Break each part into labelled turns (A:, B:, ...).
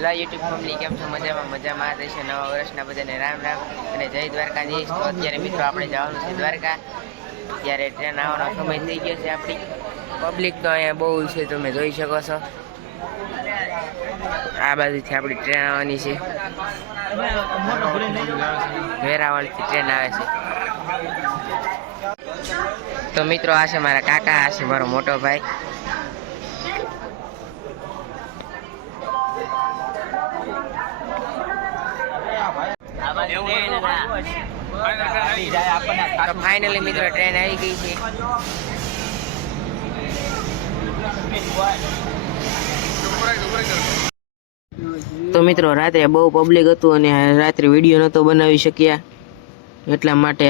A: Hello YouTube family, કેમ છો? મજામાં મજામાં. રહેશે નવા વર્ષના બધાને રામ રામ અને જય દ્વારકાધીશ. તો અત્યારે મિત્રો આપણે જવાનું છે દ્વારકા. ત્યારે ટ્રેન આવવાનો સમય થઈ ગયો છે આપણી. પબ્લિક તો અહીંયા બહુ છે, તમે જોઈ શકો છો. આ બાજુથી આપણી ટ્રેન આવવાની છે. વેરાવળથી ટ્રેન આવે છે. તો મિત્રો, આ છે મારા કાકા, આ છે મારો મોટો ભાઈ. તો ફાઇનલી મિત્રો ટ્રેન આવી ગઈ છે. તો મિત્રો રાત્રે બહુ પબ્લિક હતું અને રાત્રે વીડિયો નહોતો બનાવી શક્યા. એટલા માટે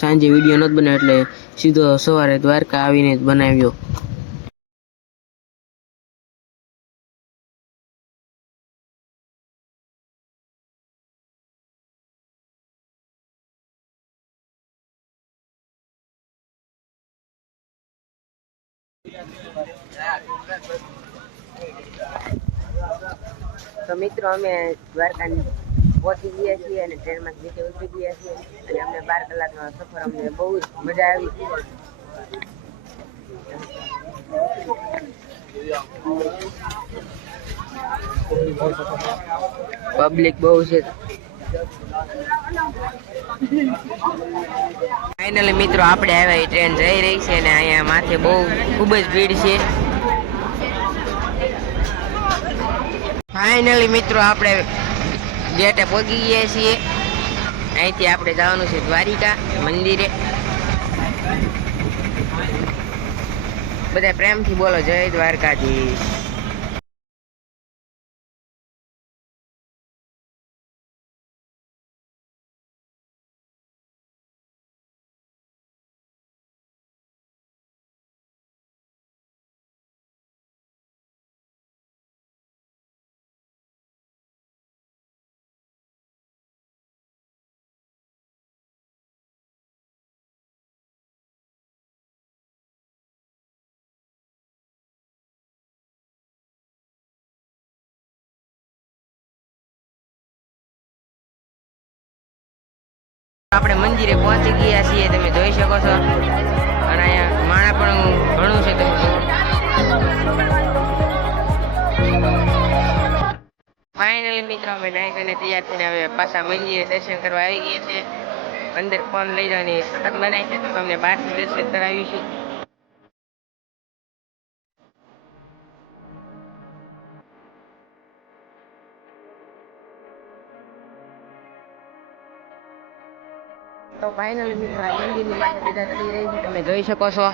A: સાંજે વીડિયો નહોતો બનાવ્યો એટલે સીધો સવારે દ્વારકા આવીને જ બનાવ્યો. તો મિત્રો, અમે દ્વારકા પહોંચી ગયા છીએ અને ટ્રેનમાં નીચે ઉતરી ગયા છીએ. અને અમને બાર કલાકનો સફર અમને બહુ જ મજા આવી. પબ્લિક બહુ છે. ફાઇનલી મિત્રો, આપણે આવ્યા ટ્રેન જઈ રહી છે અને અહીંયા માથે બહુ ખૂબ જ ભીડ છે. ફાઇનલી મિત્રો, આપણે ગેટે પહોંચી ગયા છીએ. અહીંથી આપણે જવાનું છે દ્વારિકા મંદિરે. બધા પ્રેમથી બોલો, જય દ્વારકાધીશ. આપણે મંદિરે પહોંચી ગયા છીએ, તમે જોઈ શકો છો. અને અહીંયા માણા પણ ઘણું છે, તમે ફાઇનલી મિત્રો, અમે નાઈ કરીને તૈયાર થઈને હવે પાછા મંદિરે દર્શન કરવા આવી ગયા છે અંદર ફોન લઈ જવાની સખત મનાય છે. તો તમને બહારથી દર્શન કરાવીશું. તો ફાઇનલી મિત્રો આ મંદિરની બધા થઈ રહી છે. તમે જોઈ શકો છો.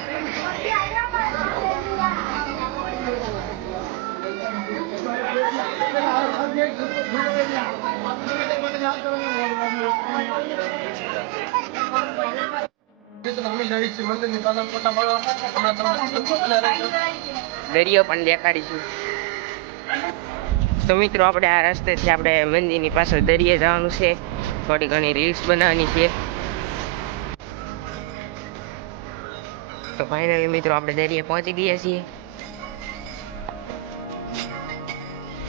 A: દરિયો પણ દેખાડીશું. તો આપણે આ રસ્તેથી આપણે મંદિરની પાછળ દરિયે જવાનું છે. થોડી ઘણી રીલ્સ બનાવવાની છે. તો ફાઇનલી મિત્રો આપણે દરિયે પહોંચી ગયા છીએ.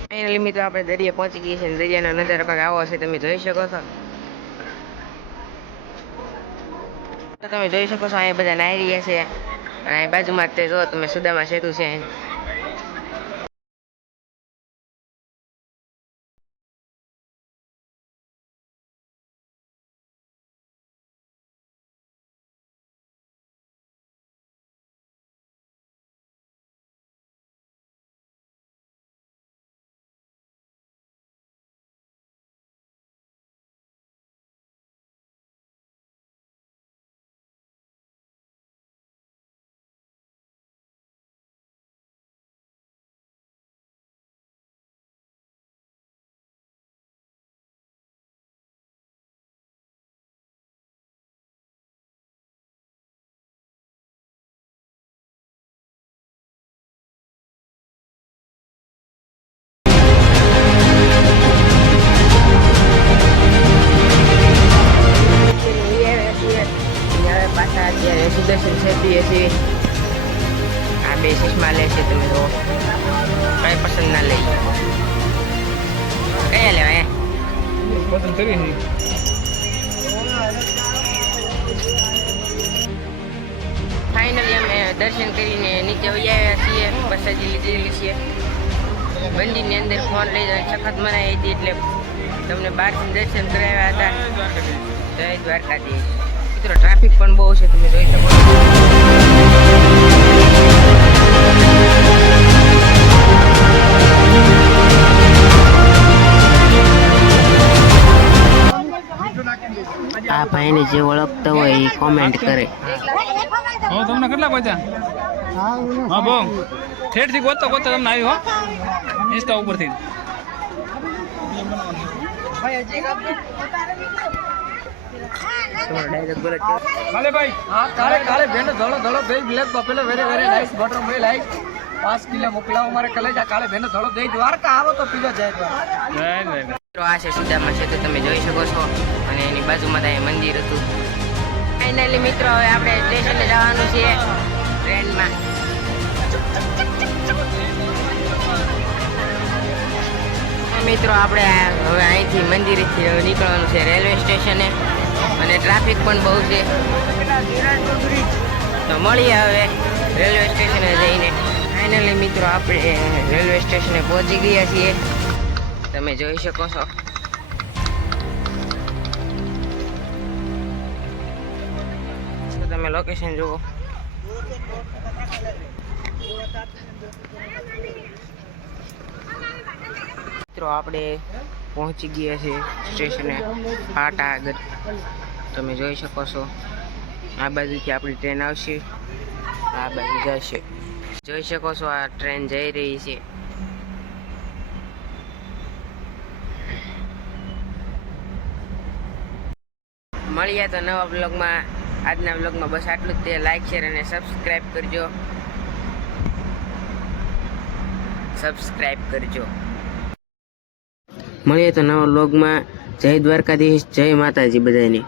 A: ફાઇનલી મિત્રો આપણે દરિયે પહોંચી ગયા છીએ. દરિયાનો નજારો કંઈક આવો છે તમે જોઈ શકો છો. તો તમે જોઈ શકો છો, અહીંયા બધા નાહી રહ્યા છે. અને બાજુમાં તે જો, તમે સુદામા સેતુ છે. સુદર્શન સેતુએ હતી આ બે ચશ્મા લે છે તમે તો કઈ પસંદ ના લઈ. કયા લેવા
B: પસંદ કરી
A: ફાઇનલી અમે દર્શન કરીને નીચે આવ્યા છીએ પ્રસાદી લીધેલી છે. મંદિરની અંદર ફોન લઈ જવાની સખત મનાઈ હતી એટલે તમને બહારથી દર્શન કરાવ્યા હતા. જય દ્વારકાધીશ. મિત્રો ટ્રાફિક પણ બહુ છે તમે જોઈ શકો છો. આ ભાઈને જે ઓળખતો હોય એ કોમેન્ટ કરે.
B: હો તમને કેટલા પૈસા? હા બહુ. ઠેઠથી ગોતતો ગોતતો તમને આવી હો. ઇન્સ્ટા ઉપરથી.
A: તમારો ડાયરેક્ટ બોલો
B: ભાઈ.
C: હા કાલે કાલે ભેંડો ધોળો ધોળો ભાઈ black buffalo very very nice butter milk like પાંચ કિલો મોકલાવો મારે કલેજા. કાલે ભેંડો ધોળો દઈ દ્વારકા આવો તો પીજો જાય
A: તો. આ છે સુદામા છે તો તમે જોઈ શકો છો. અને એની બાજુમાં ત્યાં મંદિર હતું. ફાઇનલી મિત્રો હવે આપણે સ્ટેશને જવાનું છે. ટ્રેનમાં મિત્રો આપણે હવે અહીંથી મંદિરેથી નીકળવાનું છે રેલવે સ્ટેશને અને ટ્રાફિક પણ બહુ છે. તો મળીએ હવે રેલવે સ્ટેશને જઈને. ફાઇનલી મિત્રો, આપણે રેલવે સ્ટેશને પહોંચી ગયા છીએ. તમે જોઈ શકો છો. તમે લોકેશન જુઓ. મિત્રો, આપણે પહોંચી ગયા છીએ સ્ટેશને આગળ તમે જોઈ શકો છો. આ બાજુથી આપણી ટ્રેન આવશે. આ બાજુ જશે. જોઈ શકો છો આ ટ્રેન જઈ રહી છે. મળીએ તો નવા બ્લોગમાં આજના બ્લોગમાં બસ આટલું જ તે. લાઈક શેર અને સબસ્ક્રાઈબ કરજો. સબસ્ક્રાઈબ કરજો. મળીએ તો નવા બ્લોગમાં જય દ્વારકાધીશ, જય માતાજી બધાની